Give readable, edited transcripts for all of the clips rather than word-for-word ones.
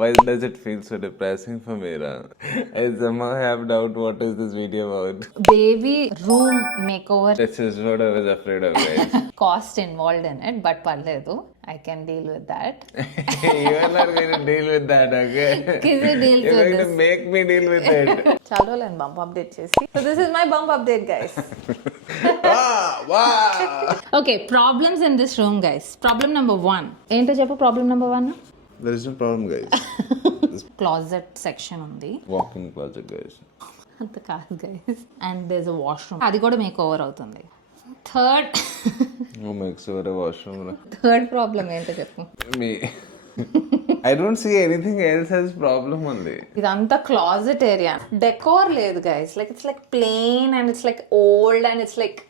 Why does it feel so depressing for me? I somehow have doubt what is this video about. Baby room makeover. This is what I was afraid of, guys. Cost involved in it, but parledu. I can deal with that. You are not going to deal with that, okay? Kizzy deals You're with going to this. make me deal with it. చాలా రోజులు అని bump update చేసి. So this is my bump update, guys. Wow! Okay, problems in this room, guys. Problem number 1. ఏంటో చెప్పు problem number 1. There is no problem, guys. Closet section ఉంది. Walk-in closet, guys. అంత కాదు guys. And there is a washroom, అది కూడా make over అవుతుంది. Third Oh, makes over a washroom. Third problem ఏంటో చెప్పు. Me. I don't see anything else as problem only. ఇదంతా closet area, decor లేదు guys. Like it's like plain and it's like old and it's like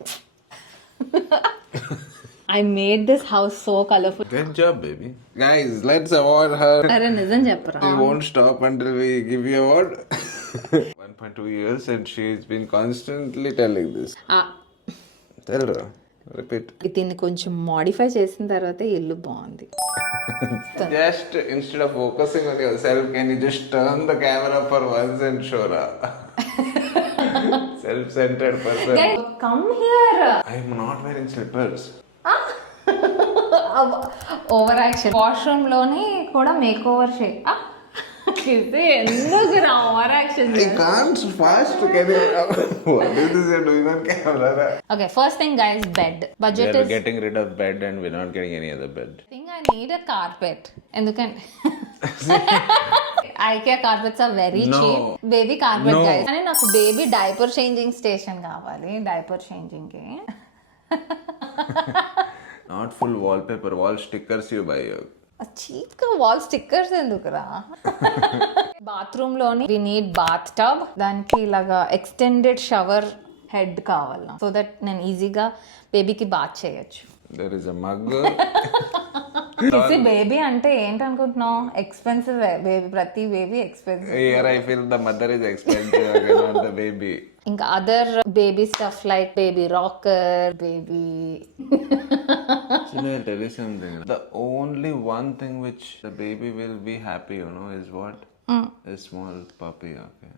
I made this house so colorful. Good job, baby. Guys, let's award her. అరే నిజం చెప్పరా. We won't stop until we give you award. 1.2 years and she's been constantly telling this. Tell her. Repeat. దీన్ని కొంచెం modify చేసిన తర్వాత ఇల్లు బాగుంది. Just instead of focusing on yourself, can you just turn the camera for once and show her? Self-centered person. Come here. I am not wearing slippers. Over action. Washroom లోని కూడా make over ఎందుకు over action. I can't fast. Can you? What is this you're doing on camera? Okay, first thing guys, bed. Budget We are is getting rid of bed and we're not getting any other bed. I think I need a carpet. ఎందుకంటే IKEA carpets are very No. cheap. Baby carpet, No. guys. కానీ నాకు baby diaper changing station కావాలి. Diaper changing కి Not full wallpaper, wall stickers you buy. Cheap గా wall stickers ఎందుకురా. Bathroom లోని we need bath tub. దానికి ఇలాగా extended shower head కావాలి, సో దట్ నేను ఈజీగా బేబీకి బాత్ చేయొచ్చు. There is a mug. Baby అంటే ఏంటనుకుంటున్నావు? ఎక్స్పెన్సివ్ బేబీ, ప్రతి baby expensive. Here I feel the mother is expensive, okay, not the baby. ఇంకా other baby stuff like baby rocker, baby. Can I tell you something? The only one thing which the baby will be happy, is what? A small puppy, okay.